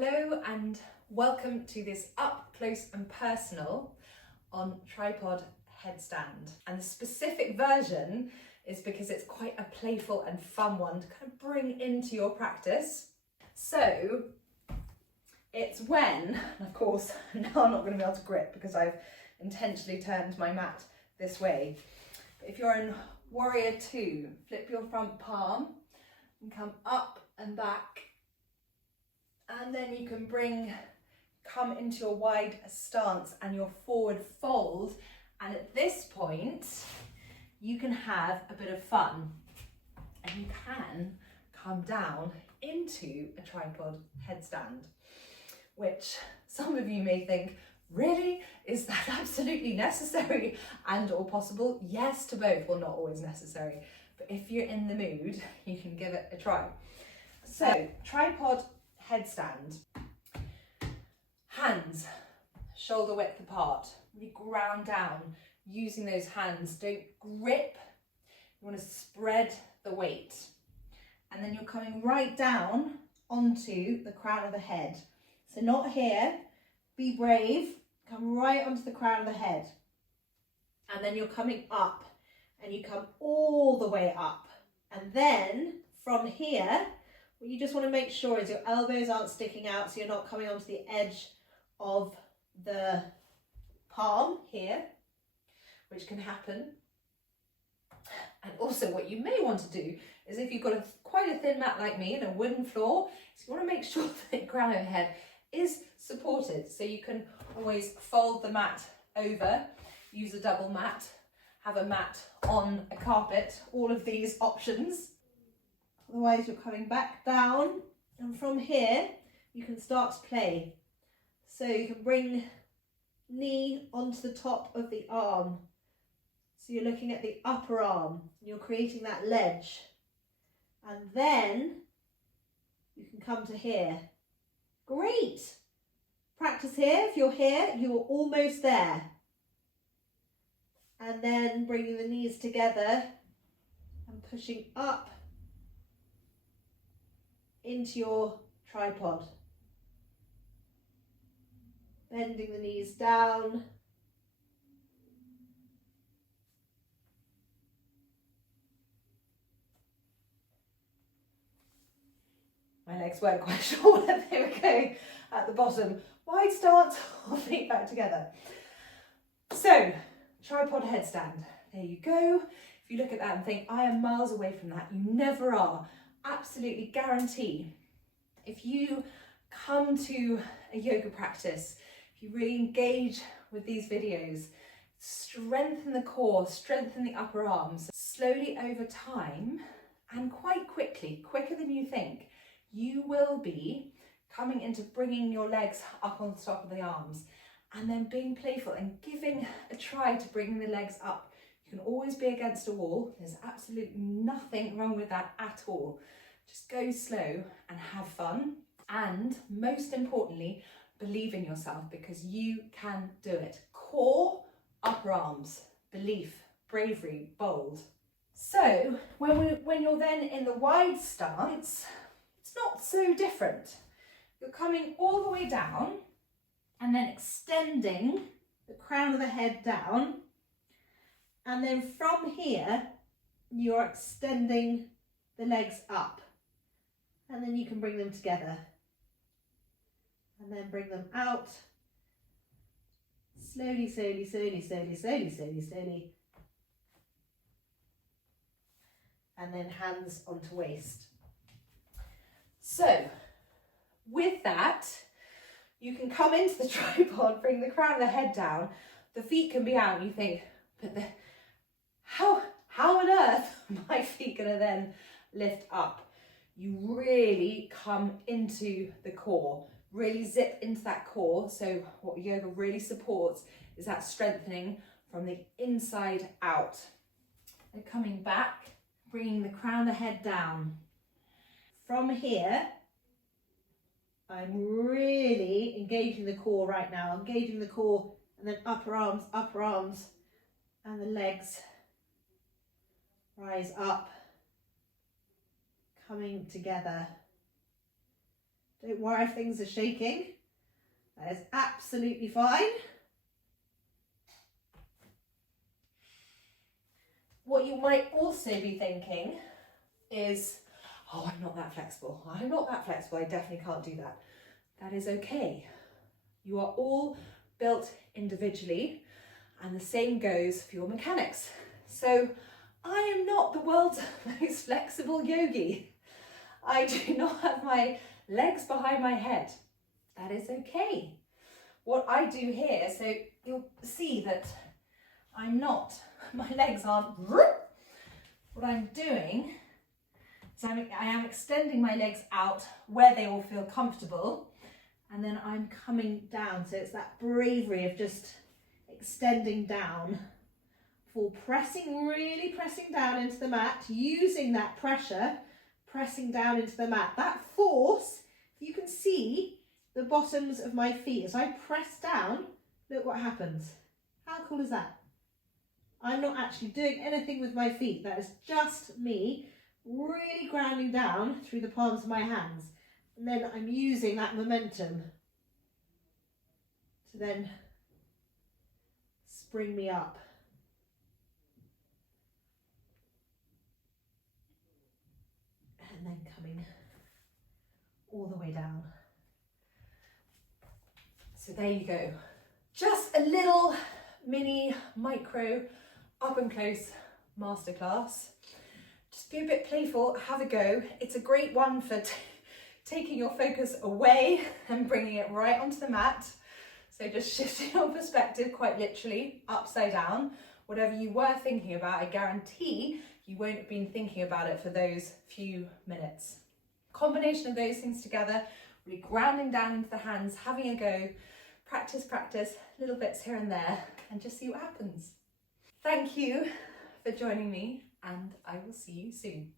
Hello and welcome to this up close and personal on tripod headstand. And the specific version is because it's quite a playful and fun one to kind of bring into your practice. So it's when, and of course now I'm not going to be able to grip because I've intentionally turned my mat this way. But if you're in Warrior 2, flip your front palm and come up and back. And then you can come into your wide stance and your forward fold. And at this point, you can have a bit of fun and you can come down into a tripod headstand, which some of you may think, really? Is that absolutely necessary and or possible? Yes to both, well, not always necessary. But if you're in the mood, you can give it a try. So, tripod headstand, hands shoulder width apart, really ground down using those hands. Don't grip, you want to spread the weight, and then you're coming right down onto the crown of the head. So not here, be brave, come right onto the crown of the head, and then you're coming up and you come all the way up, and then from here what you just want to make sure is your elbows aren't sticking out, so you're not coming onto the edge of the palm here, which can happen. And also what you may want to do is, if you've got quite a thin mat like me and a wooden floor, so you want to make sure that the crown of your head is supported. So you can always fold the mat over, use a double mat, have a mat on a carpet, all of these options. Otherwise you're coming back down, and from here you can start to play. So you can bring knee onto the top of the arm. So you're looking at the upper arm, and you're creating that ledge. And then you can come to here. Great! Practice here. If you're here, you're almost there. And then bringing the knees together and pushing up into your tripod. Bending the knees down. My legs weren't quite sure where they were going at the bottom. Wide stance, feet back together. So, tripod headstand. There you go. If you look at that and think, I am miles away from that, you never are. Absolutely guarantee. If you come to a yoga practice, if you really engage with these videos, strengthen the core, strengthen the upper arms, slowly over time and quite quickly, quicker than you think, you will be coming into bringing your legs up on the top of the arms and then being playful and giving a try to bring the legs up. You can always be against a wall. There's absolutely nothing wrong with that at all. Just go slow and have fun. And most importantly, believe in yourself, because you can do it. Core, upper arms, belief, bravery, bold. So when you're then in the wide stance, it's not so different. You're coming all the way down and then extending the crown of the head down. And then from here, you're extending the legs up. And then you can bring them together. And then bring them out. Slowly, slowly, slowly, slowly, slowly, slowly, slowly. And then hands onto waist. So, with that, you can come into the tripod, bring the crown of the head down. The feet can be out, and you think, but how on earth are my feet going to then lift up? You really come into the core, really zip into that core. So what yoga really supports is that strengthening from the inside out. And coming back, bringing the crown of the head down. From here, I'm really engaging the core right now, engaging the core, and then upper arms, and the legs rise up, coming together. Don't worry if things are shaking. That is absolutely fine. What you might also be thinking is, oh, I'm not that flexible. I'm not that flexible. I definitely can't do that. That is okay. You are all built individually, and the same goes for your mechanics. So I am not the world's most flexible yogi. I do not have my legs behind my head. That is okay. What I do here, so you'll see that my legs aren't, what I'm doing is I am extending my legs out where they will feel comfortable, and then I'm coming down. So it's that bravery of just extending down, really pressing down into the mat, using that pressure, pressing down into the mat. That force, if you can see the bottoms of my feet, as I press down, look what happens. How cool is that? I'm not actually doing anything with my feet. That is just me really grounding down through the palms of my hands. And then I'm using that momentum to then spring me up. And then coming all the way down. So there you go. Just a little mini micro up and close masterclass. Just be a bit playful, have a go. It's a great one for taking your focus away and bringing it right onto the mat. So just shifting your perspective quite literally upside down. Whatever you were thinking about, I guarantee you won't have been thinking about it for those few minutes. Combination of those things together, really grounding down into the hands, having a go, practice, little bits here and there, and just see what happens. Thank you for joining me, and I will see you soon.